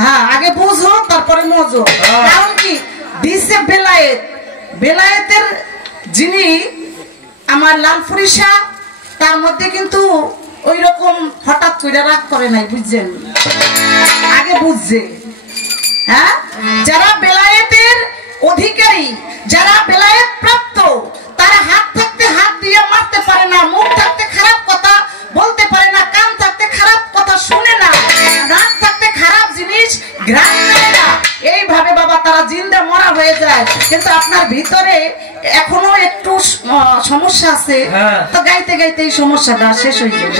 হ্যাঁ আগে বুঝো তারপরে মজো। কারণ কি দিছে বেলায়েত, বেলায়েতের যিনি আমার লালপুরি শাহ, তার মধ্যে কিন্তু ওই রকম হঠাৎ করে রাগ করে নাই, বুঝছেন? আগে বুঝছে। হ্যাঁ, যারা বেলায়েতের অধিকারী, যারা বেলায়েত প্রাপ্ত, তারা হাত থাকতে হাত দিয়ে মারতে পারে না, মুখ থাকতে খারাপ কথা বলতে পারে না, কান থাকতে খারাপ কথা শুনে না, নাক থাকতে খারাপ জিনিস ঘ্রাণ নেয় না। এইভাবে বাবা তারা জিন্দা মরা হয়ে যায়। কিন্তু আপনার ভিতরে এখনো একটু সমস্যা আছে, তো গাইতে গাইতে এই সমস্যাটা শেষ হয়ে যাবে।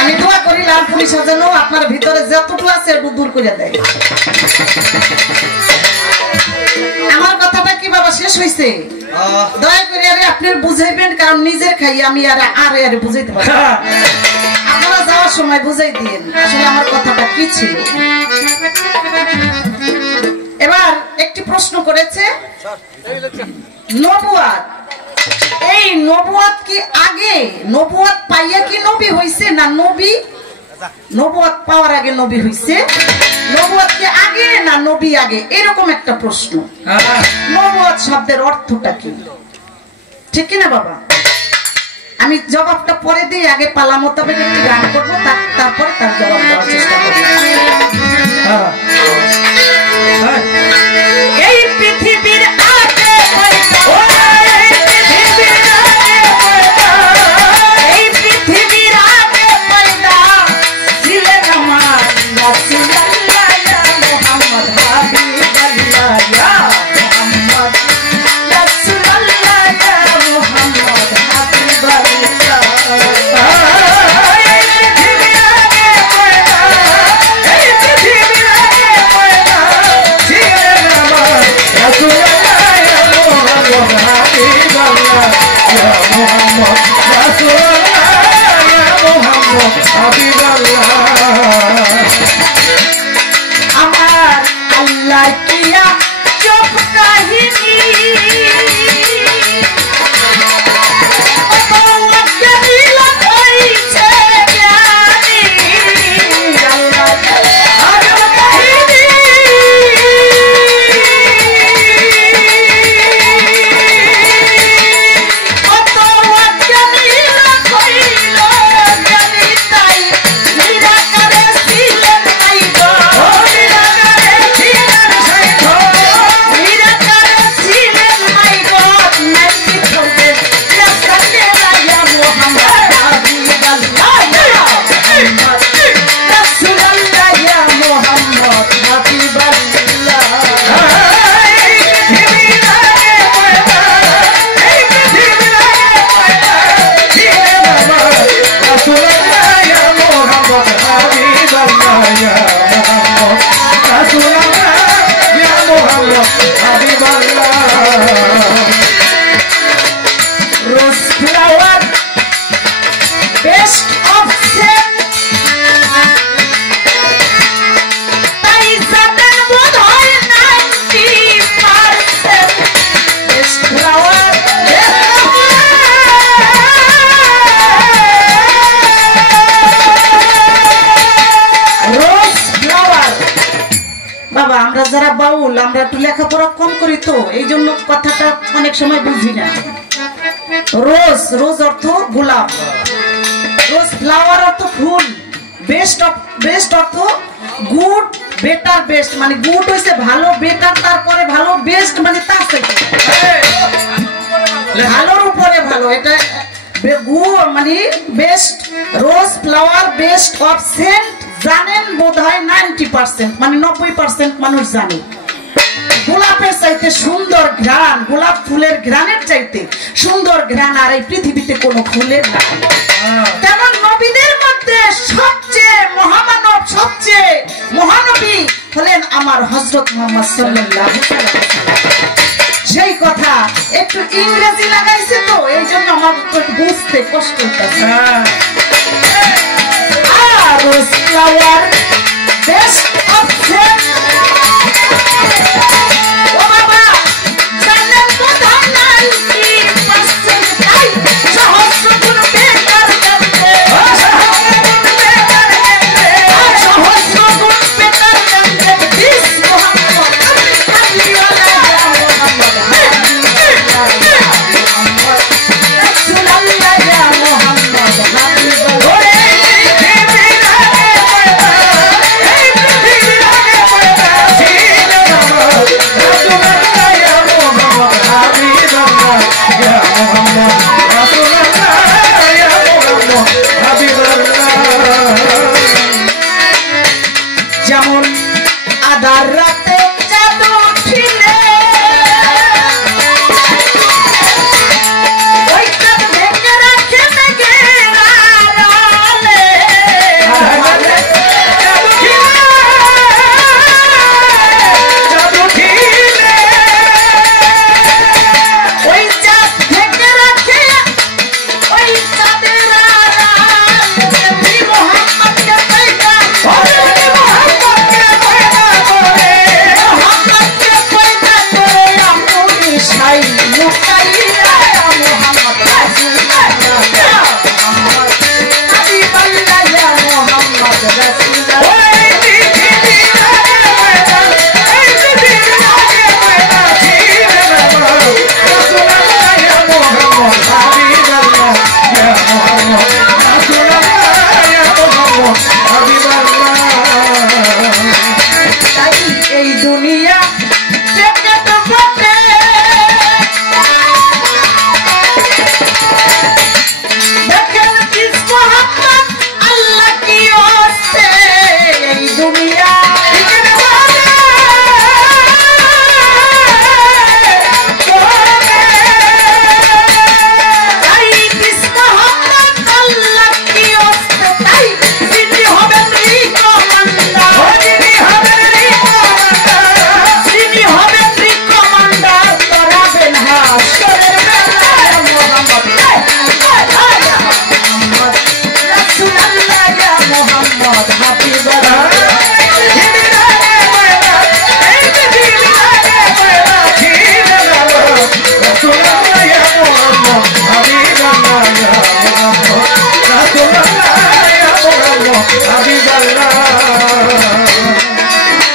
আমি দোয়া করি লালপুরি যেন আপনার ভিতরে যতটুকু আছে দূর করে দেয়। আমার কথাটা কি বাবা শেষ হয়েছে? দয়া করে আরে আপনি বুঝাইবেন, কারণ নিজের খাই আমি আর বুঝাইতে পারি। আপনারা যাওয়ার সময় বুঝাই দিন আসলে আমার কথাটা কি ছিল। এবার একটি প্রশ্ন করেছে, নবুয়াত, এই নবুয়াত কি আগে, নবুয়াত পাইয়া কি নবী হইছে, না নবী নবুয়াত পাওয়ার আগে নবী হইছে? নবুয়াত কি আগে না নবী আগে? এরকম একটা প্রশ্ন। নবুয়াত শব্দের অর্থটা কি, ঠিক কিনা বাবা? আমি জবাবটা পরে দিই, আগে পালা মোতাবেক একটি গান করবো, তারপরে তার জবাব দেওয়ার চেষ্টা করবো। এই পৃথিবীর আগে আমার আল্লাহ কিয়া চোখ কাহিনী যারা বাউল আমরা একটু লেখাপড়া কম করি, তো এই জন্য কথাটা অনেক সময় বুঝি না। রোজ, রোজ অর্থ গোলাপ, রোজ ফ্লাওয়ার অর্থ ফুল, বেস্ট অর্থ গুড, বেটার বেস্ট মানে গুড হইছে ভালো, বেটার তারপরে ভালো, বেস্ট মানে তার থেকে ভালোর উপরে ভালো, এটা গুড মানে best. Rose flower best of scent জানেন বোধহয় 90%, মানে 90% মানুষ জানে। গোলাপের চাইতে সুন্দর ঘ্রাণ, গোলাপ ফুলের ঘ্রাণের চাইতে সুন্দর ঘ্রাণ আর এই পৃথিবীতে কোনো ফুলের না। তেমন নবীদের মধ্যে সবচেয়ে মহামানব, সবচেয়ে মহানবী হলেন আমার হযরত মুহাম্মদ সাল্লাল্লাহু আলাইহি ওয়াসাল্লাম। সেই কথা একটু ইংরেজি লাগাইছে, তো এই জন্য আমার বুঝতে কষ্ট হচ্ছে। Rose flower, best of them. Oh Baba, janen kodhai nai ki pasel kai, sahasra gun bekar jabbe.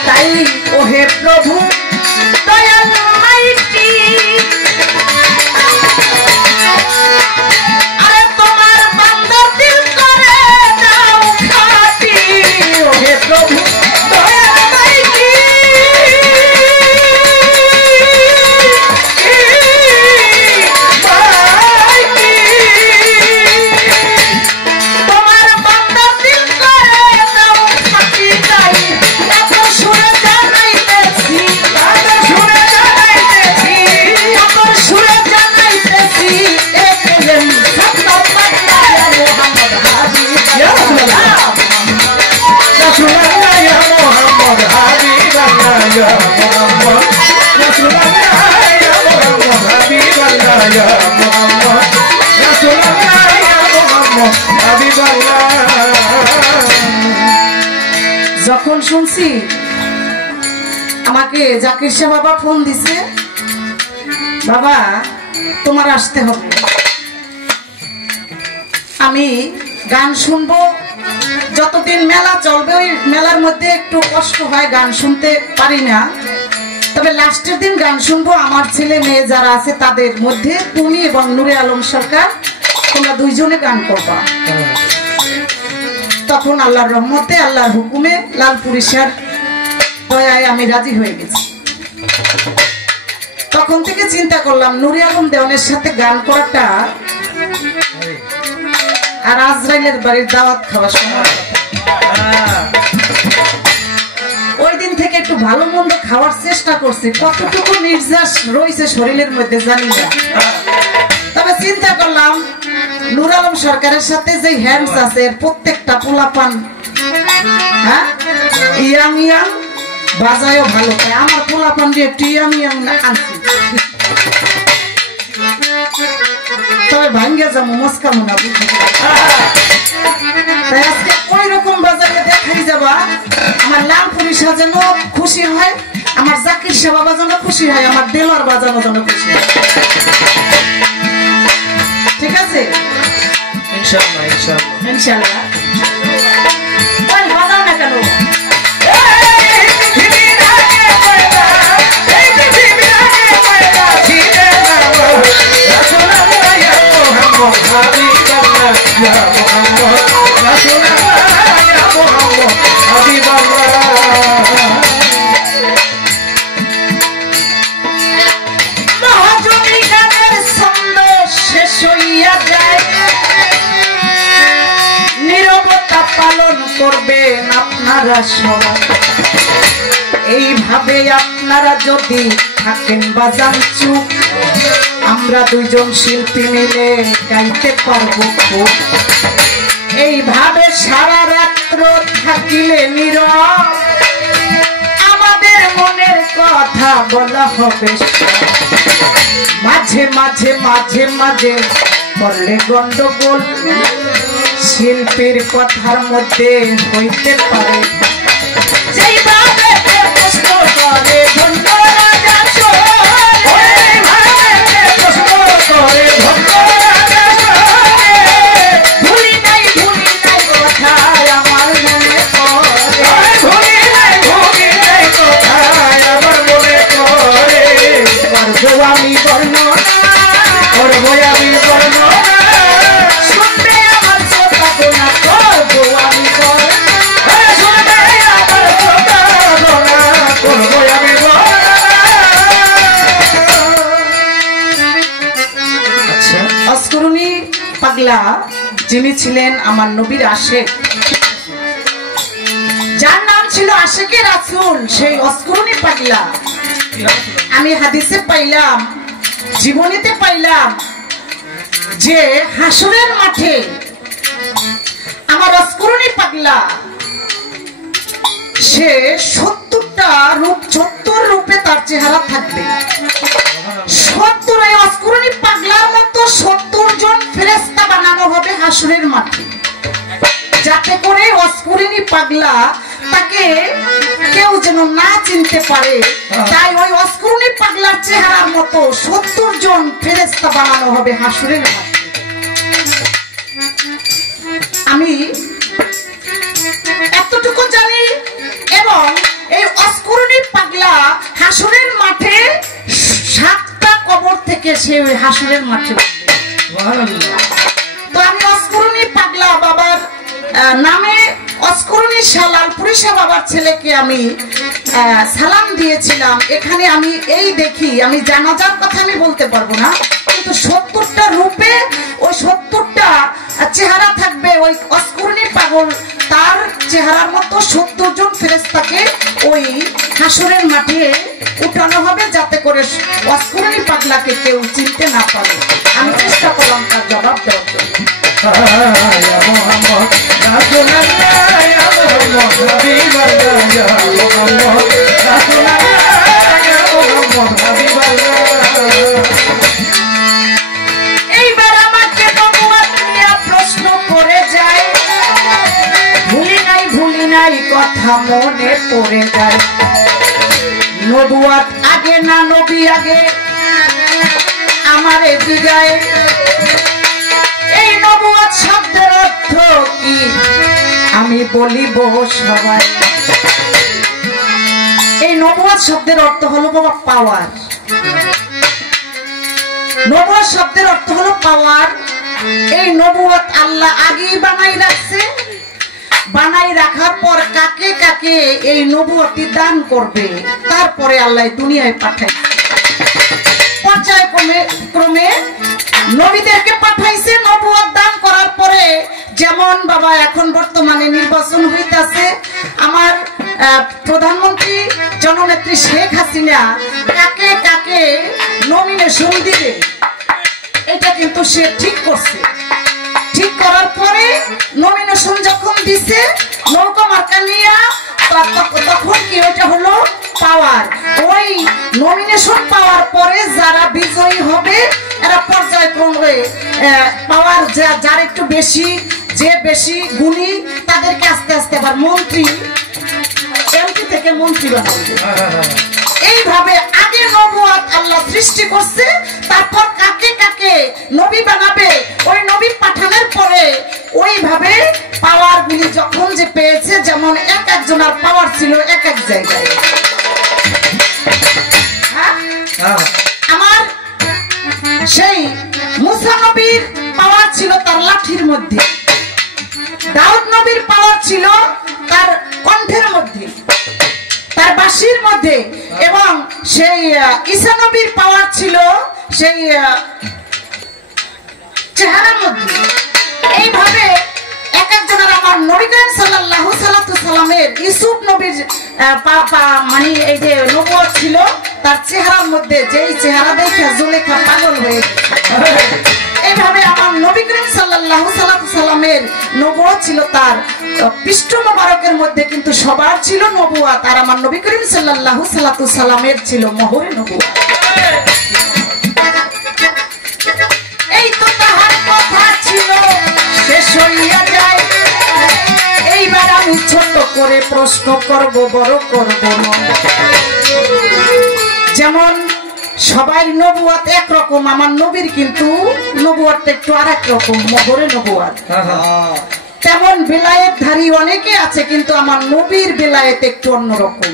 তাই ওহে প্রভু দয়াল মাইটি আরে তোমার বান্দার দিল করে দাও খাটি ওহে প্রভু দয়াল মাইটি তোমার বান্দার দিল করে দাও খাটি তাই এত সুরে জানাইতেছি এত সুরে জানাইতেছি এত সুরে জানাইতেছি এ কলম সত্য পাতা মুহাম্মদ হাবিব রাসূলুল্লাহ ইয়া মুহাম্মদ হাবিব ইয়া মুহাম্মদ রাসূলুল্লাহ ইয়া মুহাম্মদ হাবিব ইয়া মুহাম্মদ রাসূলুল্লাহ ইয়া মুহাম্মদ হাবিব। যখন শুনছি আমাকে জাকির শাহ বাবা ফোন দিছে, বাবা তোমার আসতে হবে, আমি গান শুনবো, যতদিন মেলা চলবে ওই মেলার মধ্যে একটু কষ্ট হয়, গান শুনতে পারি না, তবে লাস্টের দিন গান শুনবো, আমার ছেলে মেয়ে যারা আছে তাদের মধ্যে তুমি এবং নূরে আলম সরকার তোমরা দুইজনে গান করবা। তখন আল্লাহর রহমতে আল্লাহর হুকুমে লালপুরিশার দয়ায় আমি রাজি হয়ে গেছি। তখন থেকে চিন্তা করলাম নূরে আলম দেওয়ানের সাথে গান করাটা আর আজরাইলের বাড়ির দাওয়াত খাওয়ার সময়। ওই দিন থেকে একটু ভালো মন্দ খাওয়ার চেষ্টা করছি, কতটুকু নির্যাস রয়েছে শরীরের মধ্যে জানি না, তবে চিন্তা করলাম নূর আলম সরকারের সাথে যে হ্যান্ডস আছে প্রত্যেকটা পোলাপান হ্যাঁ ইয়াং ইয়াং বাজায়ও ভালো পায়, আমার পোলাপান দিয়ে একটু ইয়াং ইয়াং আনছি, তবে ভাঙ্গে যাবো মস্কামো না বুঝি, তাই আজকে ওই রকম বাজারে দেখাই যাবা, আমার লালপুরিশা যেন খুশি হয়, আমার জাকির শাহ বাবা যেন খুশি হয়, আমার দেলোয়ার বাজানো যেন খুশি হয়, ঠিক আছে? ইনশাআল্লাহ ইনশাআল্লাহ ইনশাআল্লাহ। ওই বাজাও না কেন? পালন করবেন আপনারা সবাই, এইভাবে আপনারা যদি থাকেন বাজান চুপ, আমরা দুইজন শিল্পী মিলে গাইতে পারবো খুব, এইভাবে সারা রাত্র থাকিলে নীরব, আমাদের মনের কথা বলা হবে, মাঝে মাঝে মাঝে মাঝে করলে গন্ডগোল, শিল্পীর কথার মধ্যে হইতে পারে যেইভাবে প্রশ্ন করে ধন্য রাজা ভুলি নাই কথায় আমার মনে করে করবো আমি বর্ণনা করবো আমি বর্ণনা পাগলা যিনি ছিলেন আমার নবীর আশেক, যার নাম ছিল আশেকে রাসূল, সেই অস্করণী পাগলা আমি হাদিসে পাইলাম, জীবনীতে পাইলাম যে হাসরের মাঠে আমার অস্করণী পাগলা সে 70টা রূপ, 70 রূপে তার চেহারা থাকবে, 70 এই অস্করণী পাগলার মতো 70 জন ফেরেশতা বানানো হবে হাসরের মাঠে, যাতে করে অস্করণী পাগলা তাকে কেউ যেন না চিনতে পারে, তাই ওই অস্করণী পাগলার চেহারার মতো 70 জন ফেরেশতা বানানো হবে হাসরের মাঠে। আমি এত হাসরের মাঠে 7টা কবর থেকে সে ওই হাসরের মাঠে তো আমি অস্করণী পাগলা বাবার নামে অস্করণী লালপুরি শাহ বাবার ছেলেকে আমি সালাম দিয়েছিলাম। এখানে আমি এই দেখি, আমি জানাজার কথা আমি বলতে পারবো না, কিন্তু 70টা রূপে ওই 70টা চেহারা থাকবে ওই অস্করণী পাগল, তার চেহারার মতো 70 জন ফেরেশতাকে ওই হাসরের মাঠে উঠানো হবে, যাতে করে অস্করণী পাগলাকে কেউ চিনতে না পারে। আমি চেষ্টা করলাম তার জবাব দেওয়ার জন্য। এইবার আমাকে নবুয়ত নিয়ে প্রশ্ন করে যায়, ভুলি নাই কথা মনে পড়ে যায়। নবুয়ত আগে না নবী আগে আমারে দিগায়। এই নবুয়ত শব্দের অর্থ কি আমি বলিব সবাই। এই নবুয়ত শব্দের অর্থ হলো বাবা পাওয়ার। নবুয়ত শব্দের অর্থ হলো পাওয়ার। এই নবুয়ত আল্লাহ আগেই বানাই রাখছে, বানাই রাখার পর কাকে কাকে এই নবুয়তি দান করবে তারপরে আল্লাহ দুনিয়ায় পাঠায়। পর্যায়ক্রমে নবীদেরকে পাঠাইছে নবুয়ত দান করার পরে। যেমন বাবা এখন বর্তমানে নির্বাচন হইতাছে, আমার প্রধানমন্ত্রী জননেত্রী শেখ হাসিনা কাকে কাকে নমিনেশন দিবে এটা কিন্তু সে ঠিক করছে। ঠিক করার পরে নমিনেশন যখন দিছে নৌকা মার্কা নিয়ে, তখন কি ওইটা হলো পাওয়ার। ওই নমিনেশন পাওয়ার পরে যারা বিজয়ী হবে এরা পর্যায়ক্রমে পাওয়ার, যার একটু বেশি, যে বেশি গুণী তাদেরকে আস্তে আস্তে আবার মন্ত্রী, এমপি থেকে মন্ত্রী বানাবে। এইভাবে আগে নবুয়ত আল্লাহ সৃষ্টি করছে, তারপর কাকে কাকে নবী বানাবে ওই নবী পাঠানোর পরে ওইভাবে পাওয়ার গুলি যখন যে পেয়েছে, যেমন এক একজনের পাওয়ার ছিল এক এক জায়গায়। আমার সেই মুসা নবীর পাওয়ার ছিল তার লাঠির মধ্যে, দাউদ নবীর পাওয়ার ছিল তার কণ্ঠের মধ্যে, তার বাঁশির মধ্যে, এবং সেই ঈসা নবীর পাওয়ার ছিল সেই চেহারার মধ্যে। এইভাবে এক একজনের আমার নবী করিম সাল্লাল্লাহু আলাইহি সাল্লামের ইউসুফ নবীর মানে এই যে নবুয়ত ছিল তার চেহারার মধ্যে, যেই চেহারা দেখে জুলেখা পাগল হয়ে। এইভাবে আমার নবী করিম সাল্লাল্লাহু আলাইহি সাল্লামের নবুয়ত ছিল তার পৃষ্ঠ মোবারকের মধ্যে, কিন্তু সবার ছিল নবুয়ত, আর আমার নবী করিম সাল্লাল্লাহু আলাইহি সাল্লামের ছিল মোহরে নবুয়ত। এই তো তাহার কথা ছিল শেষ হইয়া যায়। এইবার আমি ছোট করে প্রশ্ন করব, বড় করব না। যেমন সবাই নবুয়ত একরকম, আমার নবীর কিন্তু নবুয়ত একটু আরেক রকম, মোহরে নবুয়ত। তেমন বেলায়েতধারী অনেকে আছে, কিন্তু আমার নবীর বেলায়েত একটু অন্যরকম।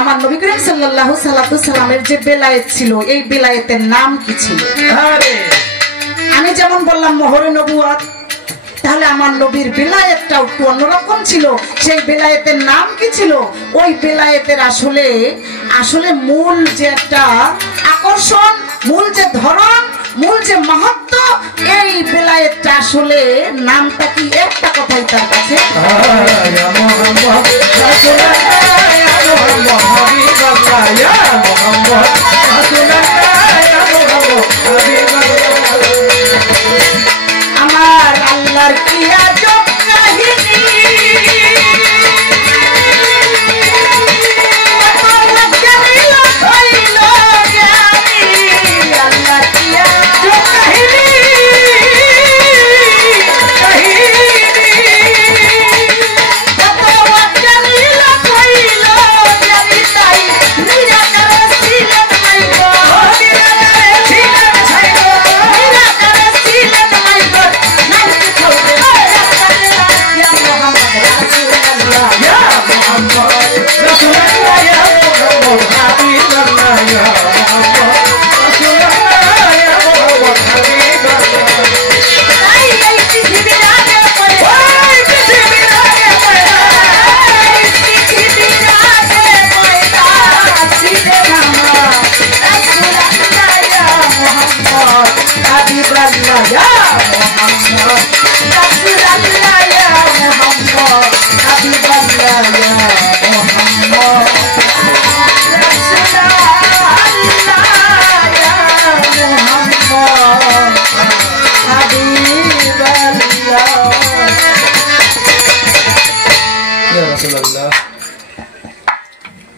আমার নবী করিম সাল্লাল্লাহু আলাইহি সাল্লামের যে বেলায়েত ছিল, এই বেলায়েতের নাম কি ছিল? আমি যেমন বললাম মোহরে নবুয়ত, তাহলে আমার নবীর বেলায়েতটা একটু অন্যরকম ছিল। সেই বেলায়েতের নাম কি ছিল? ওই বেলায়েতের আসলে মূল যে একটা আকর্ষণ, মূল যে ধরন, মূল যে মাহাত্ম্য, এই বেলায়েতটা আসলে নামটা কি? একটা কথাই তার কাছে, আমার আল্লাহর কি আজব কাহিনী,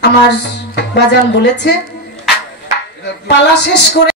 আমার বাজান বলেছে পালা শেষ করে